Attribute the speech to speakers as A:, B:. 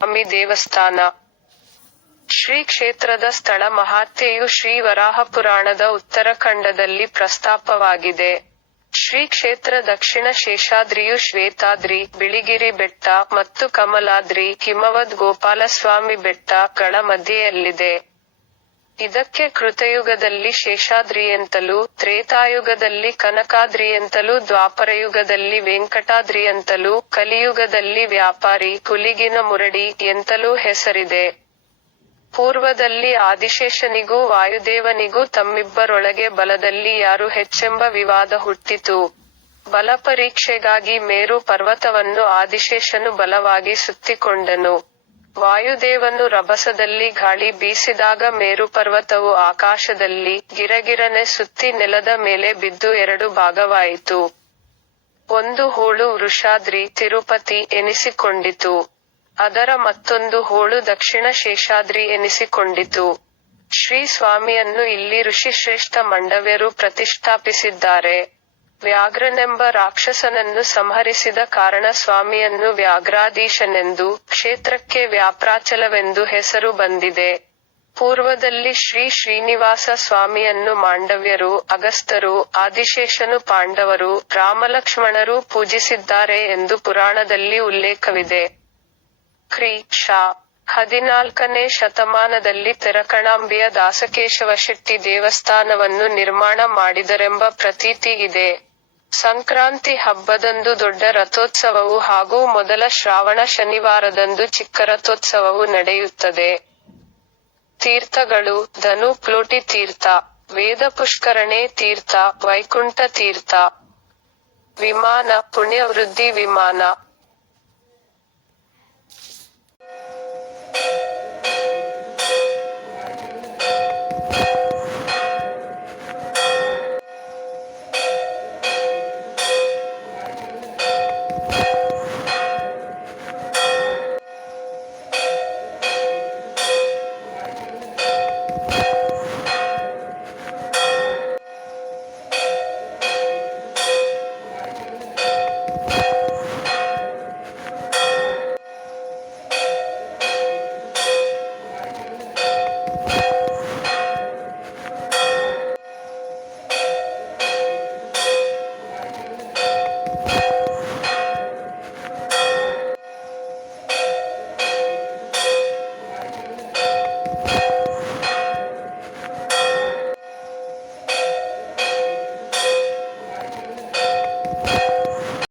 A: ಸ್ವಾಮಿ ದೇವಸ್ಥಾನ. ಶ್ರೀ ಕ್ಷೇತ್ರದ ಸ್ಥಳ ಮಹಾತ್ಯೆಯು ಶ್ರೀ ವರಾಹ ಪುರಾಣದ ಉತ್ತರಖಂಡದಲ್ಲಿ ಪ್ರಸ್ತಾಪವಾಗಿದೆ. ಶ್ರೀ ಕ್ಷೇತ್ರ ದಕ್ಷಿಣ ಶೇಷಾದ್ರಿಯು ಶ್ವೇತಾದ್ರಿ, ಬಿಳಿಗಿರಿ ಬೆಟ್ಟ ಮತ್ತು ಕಮಲಾದ್ರಿ ಹಿಮವದ್ ಗೋಪಾಲಸ್ವಾಮಿ ಬೆಟ್ಟ ಗಳ ಮಧ್ಯೆಯಲ್ಲಿದೆ. ಇದಕ್ಕೆ ಕೃತಯುಗದಲ್ಲಿ ಶೇಷಾದ್ರಿಯಂತಲೂ, ತ್ರೇತಾಯುಗದಲ್ಲಿ ಕನಕಾದ್ರಿಯಂತಲೂ, ದ್ವಾಪರಯುಗದಲ್ಲಿ ವೆಂಕಟಾದ್ರಿಯಂತಲೂ, ಕಲಿಯುಗದಲ್ಲಿ ವ್ಯಾಪಾರಿ ಕುಲಿಗಿನ ಮುರಡಿ ಎಂತಲೂ ಹೆಸರಿದೆ. ಪೂರ್ವದಲ್ಲಿ ಆದಿಶೇಷನಿಗೂ, ವಾಯುದೇವನಿಗೂ ತಮ್ಮಿಬ್ಬರೊಳಗೆ ಬಲದಲ್ಲಿ ಯಾರು ಹೆಚ್ಚೆಂಬ ವಿವಾದ ಹುಟ್ಟಿತು. ಬಲಪರೀಕ್ಷೆಗಾಗಿ ಮೇರು ಪರ್ವತವನ್ನು ಆದಿಶೇಷನು ಬಲವಾಗಿ ಸುತ್ತಿಕೊಂಡನು. ವಾಯುದೇವನು ರಭಸದಲ್ಲಿ ಗಾಳಿ ಬೀಸಿದಾಗ ಮೇರು ಪರ್ವತವು ಆಕಾಶದಲ್ಲಿ ಗಿರಗಿರನೆ ಸುತ್ತಿ ನೆಲದ ಮೇಲೆ ಬಿದ್ದು ಎರಡು ಭಾಗವಾಯಿತು. ಒಂದು ಹೋಳು ವೃಷಾದ್ರಿ ತಿರುಪತಿ ಎನಿಸಿಕೊಂಡಿತು. ಅದರ ಮತ್ತೊಂದು ಹೋಳು ದಕ್ಷಿಣ ಶೇಷಾದ್ರಿ ಎನಿಸಿಕೊಂಡಿತು. ಶ್ರೀ ಸ್ವಾಮಿಯನ್ನು ಇಲ್ಲಿ ಋಷಿಶ್ರೇಷ್ಠ ಮಂಡವ್ಯರು ಪ್ರತಿಷ್ಠಾಪಿಸಿದ್ದಾರೆ. ವ್ಯಾಘ್ರನೆಂಬ ರಾಕ್ಷಸನನ್ನು ಸಂಹರಿಸಿದ ಕಾರಣ ಸ್ವಾಮಿಯನ್ನು ವ್ಯಾಘ್ರಾಧೀಶನೆಂದು ಕ್ಷೇತ್ರಕ್ಕೆ ವ್ಯಾಪ್ರಾಚಲವೆಂದು ಹೆಸರು ಬಂದಿದೆ. ಪೂರ್ವದಲ್ಲಿ ಶ್ರೀ ಶ್ರೀನಿವಾಸ ಸ್ವಾಮಿಯನ್ನು ಮಾಂಡವ್ಯರು, ಅಗಸ್ತರು, ಆದಿಶೇಷನು ಪಾಂಡವರು, ರಾಮಲಕ್ಷ್ಮಣರು ಪೂಜಿಸಿದ್ದಾರೆ ಎಂದು ಪುರಾಣದಲ್ಲಿ ಉಲ್ಲೇಖವಿದೆ. ಕ್ರಿ ಶಾ ಹದಿನಾಲ್ಕನೇ ಶತಮಾನದಲ್ಲಿ ತೆರಕಣಾಂಬಿಯ ದಾಸಕೇಶವ ಶೆಟ್ಟಿ ದೇವಸ್ಥಾನವನ್ನು ನಿರ್ಮಾಣ ಮಾಡಿದರೆಂಬ ಪ್ರತೀತಿ ಇದೆ. ಸಂಕ್ರಾಂತಿ ಹಬ್ಬದಂದು ದೊಡ್ಡ ರಥೋತ್ಸವವು ಹಾಗೂ ಮೊದಲ ಶ್ರಾವಣ ಶನಿವಾರದಂದು ಚಿಕ್ಕ ರಥೋತ್ಸವವು ನಡೆಯುತ್ತದೆ. ತೀರ್ಥಗಳು, ಧನು ಪ್ಲೋಟಿ ತೀರ್ಥ, ವೇದಪುಷ್ಕರಣೆ ತೀರ್ಥ, ವೈಕುಂಠ ತೀರ್ಥ. ವಿಮಾನ, ಪುಣ್ಯವೃದ್ಧಿ ವಿಮಾನ. you